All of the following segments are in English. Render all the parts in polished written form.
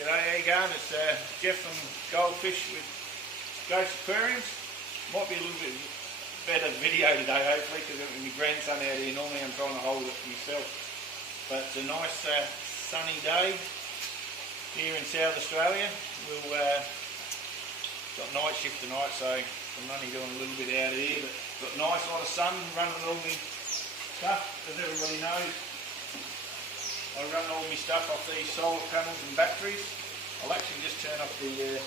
G'day, how you going? It's Jeff from Goldfish with Ghost Aquariums. Might be a little bit better video today, hopefully, because I've got my grandson out here. Normally I'm trying to hold it myself. But it's a nice sunny day here in South Australia. We've got night shift tonight, so I'm only doing a little bit out of here. But got nice lot of sun running all my stuff, as everybody knows. I run all my stuff off these solar panels and batteries. I'll actually just turn up the,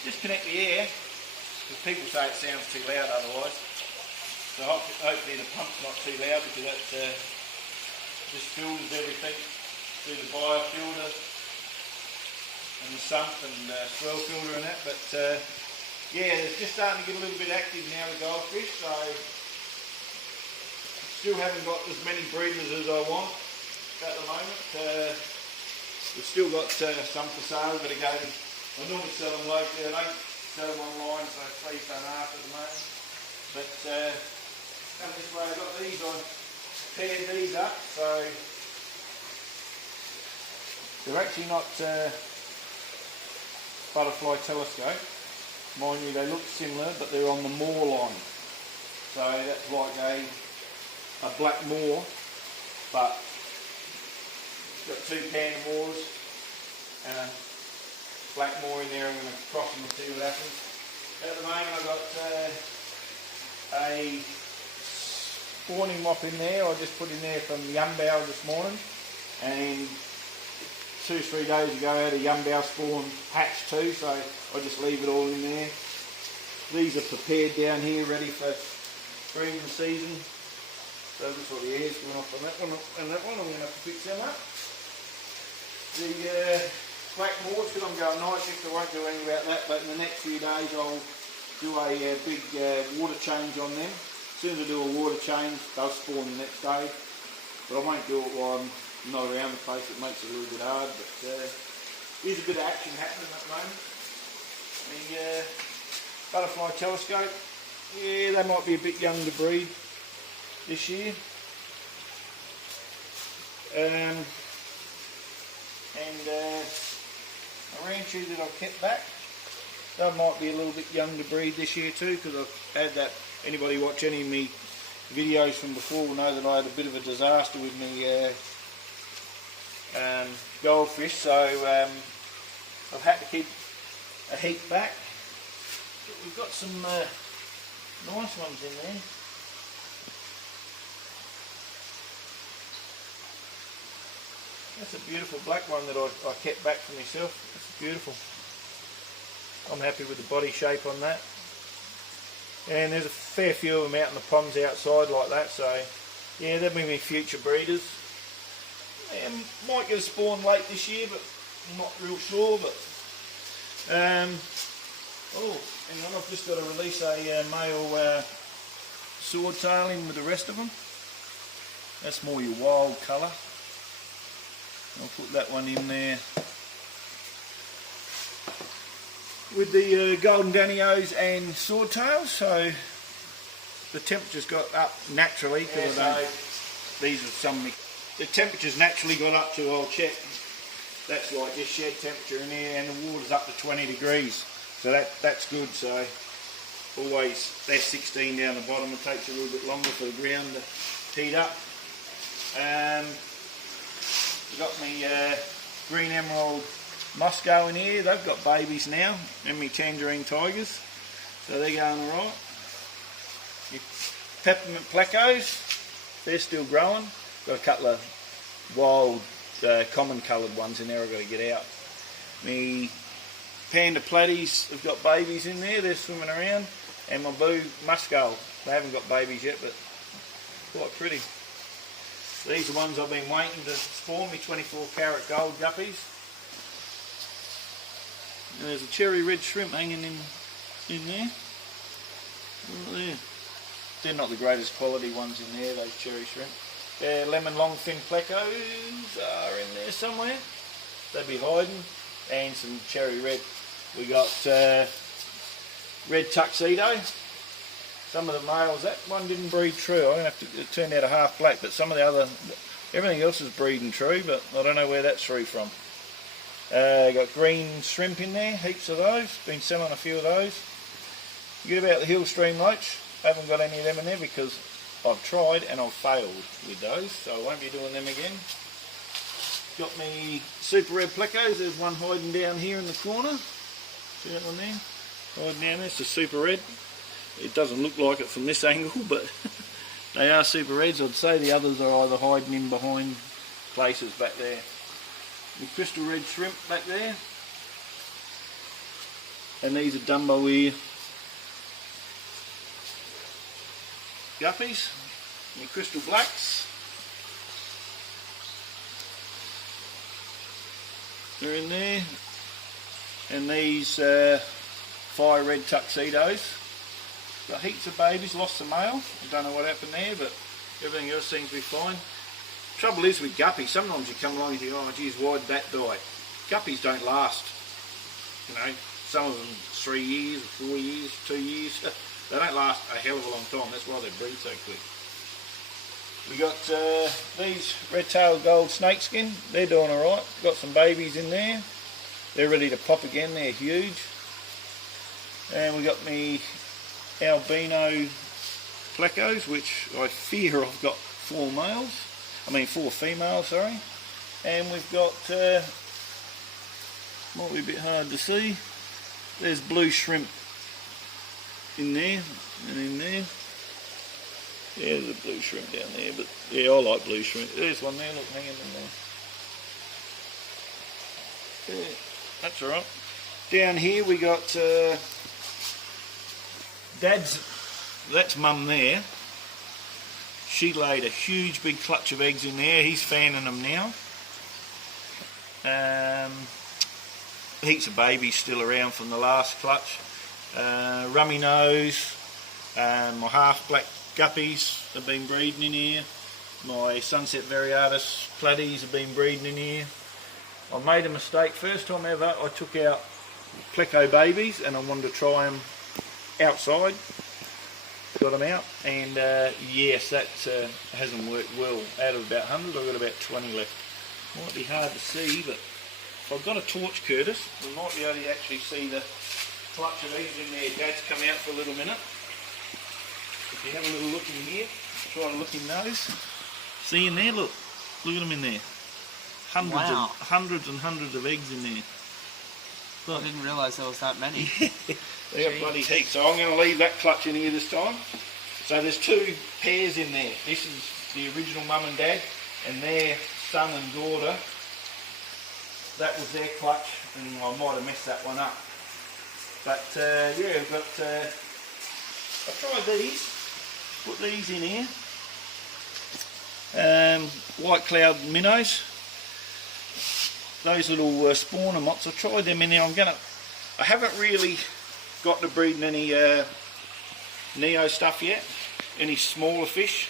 disconnect the air, because people say it sounds too loud otherwise. So hopefully the pump's not too loud, because that just filters everything through the biofilter and the sump and swell filter and that. But yeah, it's just starting to get a little bit active now, the goldfish. So still haven't got as many breeders as I want at the moment. We've still got some for sale, but again, I normally sell them locally. I don't sell them online, so please don't ask at the moment. But come this way, I've got these on, paired these up, so they're actually not butterfly telescope. Mind you, they look similar, but they're on the Moor line. So that's like a black Moor, but got two panda Moors and a black Moor in there. I'm going to cross them and see what happens. At the moment I've got a spawning mop in there. I just put in there from Yumbow this morning, and 2-3 days ago I had a Yumbow spawn hatch too, so I just leave it all in there. These are prepared down here, ready for breeding season. So that's what the air's going off on that one and that one. I'm going to have to fix them up. The black Moors, because I'm going night shift, I won't do anything about that, but in the next few days I'll do a big water change on them. As soon as I do a water change, they'll spawn the next day. But I won't do it while I'm not around the place. It makes it a little bit hard, but there's a bit of action happening at the moment. The butterfly telescope, yeah, they might be a bit young to breed this year. And a rancher that I've kept back, they might be a little bit young to breed this year too, because I've had that. Anybody watch any of me videos from before will know that I had a bit of a disaster with me goldfish, so I've had to keep a heap back. But we've got some nice ones in there. That's a beautiful black one that I kept back for myself. It's beautiful. I'm happy with the body shape on that. And there's a fair few of them out in the ponds outside like that, so yeah, they'll be my future breeders. Might get a spawn late this year, but I'm not real sure. But oh, hang on, I've just got to release a male swordtail in with the rest of them. That's more your wild colour. I'll put that one in there with the golden danios and swordtails. So the temperature's got up naturally, because these are some. The temperature's naturally got up to, I'll check. That's like just shed temperature in here, and the water's up to 20 degrees. So that's good. So always that's 16 down the bottom. It takes a little bit longer for the ground to heat up. We've got my green emerald musco in here. They've got babies now, and my tangerine tigers, so they're going alright. Your peppermint plecos, they're still growing. Got a couple of wild common coloured ones in there I've got to get out. My panda platies have got babies in there, they're swimming around. And my blue musco, they haven't got babies yet, but quite pretty. These are ones I've been waiting to spawn, me 24 carat gold guppies. And there's a cherry red shrimp hanging in there. Right there. They're not the greatest quality ones in there, those cherry shrimp. Lemon longfin plecos are in there somewhere. They'd be hiding. And some cherry red. We got red tuxedo. Some of the males, that one didn't breed true. I'm going to have to, it turned out a half black, but some of the other, Everything else is breeding true, but I don't know where that's through from. Got green shrimp in there, heaps of those. Been selling a few of those. Forget about the hill stream loach. Haven't got any of them in there because I've tried and I've failed with those, so I won't be doing them again. Got me super red plecos. There's one hiding down here in the corner. See that one there? Hiding down there. It's a super red. It doesn't look like it from this angle, but they are super reds. I'd say the others are either hiding in behind places back there. The crystal red shrimp back there. And these are Dumbo ear guppies. And crystal blacks. They're in there. And these fire red tuxedos. Got heaps of babies, lost the male. I don't know what happened there, but everything else seems to be fine. Trouble is with guppies, sometimes you come along and you think, oh geez, why did that die? Guppies don't last. You know, some of them 3 years, 4 years, 2 years. They don't last a hell of a long time. That's why they breed so quick. We got these red-tailed gold snakeskin. They're doing alright. Got some babies in there. They're ready to pop again. They're huge. And we got me Albino Plecos, which I fear I've got 4 females, sorry. And we've got, might be a bit hard to see, there's blue shrimp in there and in there. Yeah, there's a blue shrimp down there, but yeah, I like blue shrimp. There's one there, look, hanging in there. Yeah, that's alright. Down here we got that's Mum there. She laid a huge big clutch of eggs in there. He's fanning them now. Heaps of babies still around from the last clutch. Rummy nose, my half black guppies have been breeding in here. My sunset variatus platies have been breeding in here. I made a mistake. First time ever I took out pleco babies and I wanted to try them outside. Got them out, and yes, that hasn't worked well. Out of about 100, I've got about 20 left. Might be hard to see, but if I've got a torch, Curtis, we might be able to actually see the clutch of eggs in there. Dad's come out for a little minute. If you have a little look in here, try to look in those. See in there, look at them in there. Hundreds and hundreds of eggs in there. Look. I didn't realise there was that many. They got bloody heaps. So I'm going to leave that clutch in here this time. So there's 2 pairs in there. This is the original mum and dad, and their son and daughter. That was their clutch, and I might have messed that one up. But yeah, I've got. I tried these. Put these in here. White cloud minnows. Those little spawner mots. I tried them in there. I haven't really got to breeding any neo stuff yet, any smaller fish.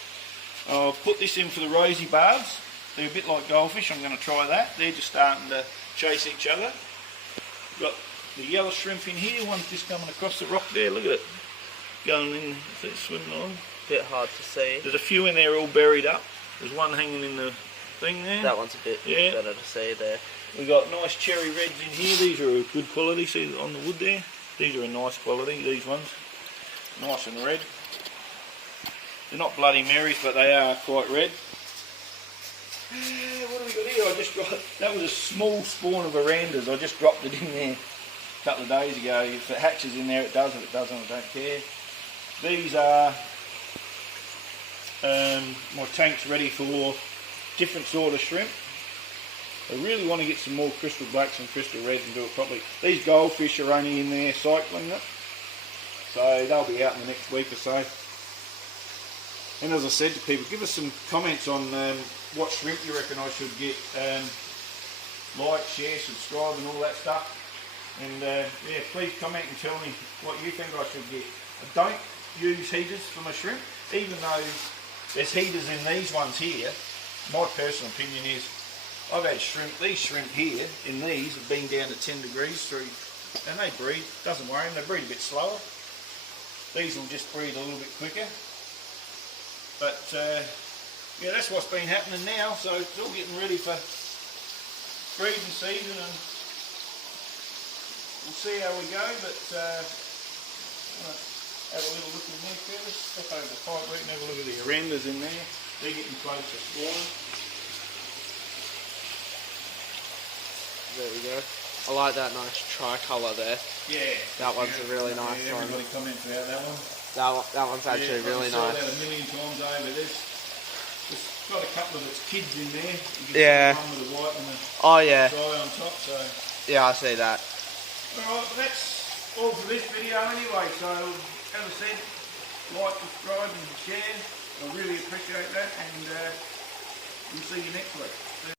I'll put this in for the rosy barbs. They're a bit like goldfish. I'm going to try that. They're just starting to chase each other. Got the yellow shrimp in here. One's just coming across the rock there. Look at it. Going in, swimming along. Bit hard to see. There's a few in there all buried up. There's one hanging in the thing there. That one's a bit better to see there. We've got nice cherry reds in here. These are a good quality. See on the wood there? These are a nice quality, these ones. Nice and red. They're not Bloody Marys, but they are quite red. What have we got here? That was a small spawn of verandas. I just dropped it in there a couple of days ago. If it hatches in there, it does. If it doesn't, I don't care. These are my tanks ready for different sort of shrimp. I really want to get some more crystal blacks and crystal reds and do it properly. These goldfish are only in there cycling it, so they'll be out in the next week or so. And as I said to people, give us some comments on what shrimp you reckon I should get. Like, share, subscribe and all that stuff. And yeah, please comment and tell me what you think I should get. I don't use heaters for my shrimp, even though there's heaters in these ones here. My personal opinion is I've had shrimp, these shrimp here, in these have been down to 10 degrees through, and they breed, doesn't worry them, they breed a bit slower. These will just breed a little bit quicker. But yeah, that's what's been happening now. So it's all getting ready for breeding season, and we'll see how we go. But have a little look in there first. Step over the pipe route and have a look at the orangas in there. They're getting close to spawning. There we go. I like that nice tricolour there. Yeah. That one's a really nice one. Everybody comments about that one. That one's actually really nice. I've saw that a million times over. There's got a couple of its kids in there. You can Yeah. see the one with the white and the Oh yeah. dye on top. So. Yeah, I see that. Alright, but that's all for this video anyway. So, as I said, like, subscribe and share. I really appreciate that, and we'll see you next week.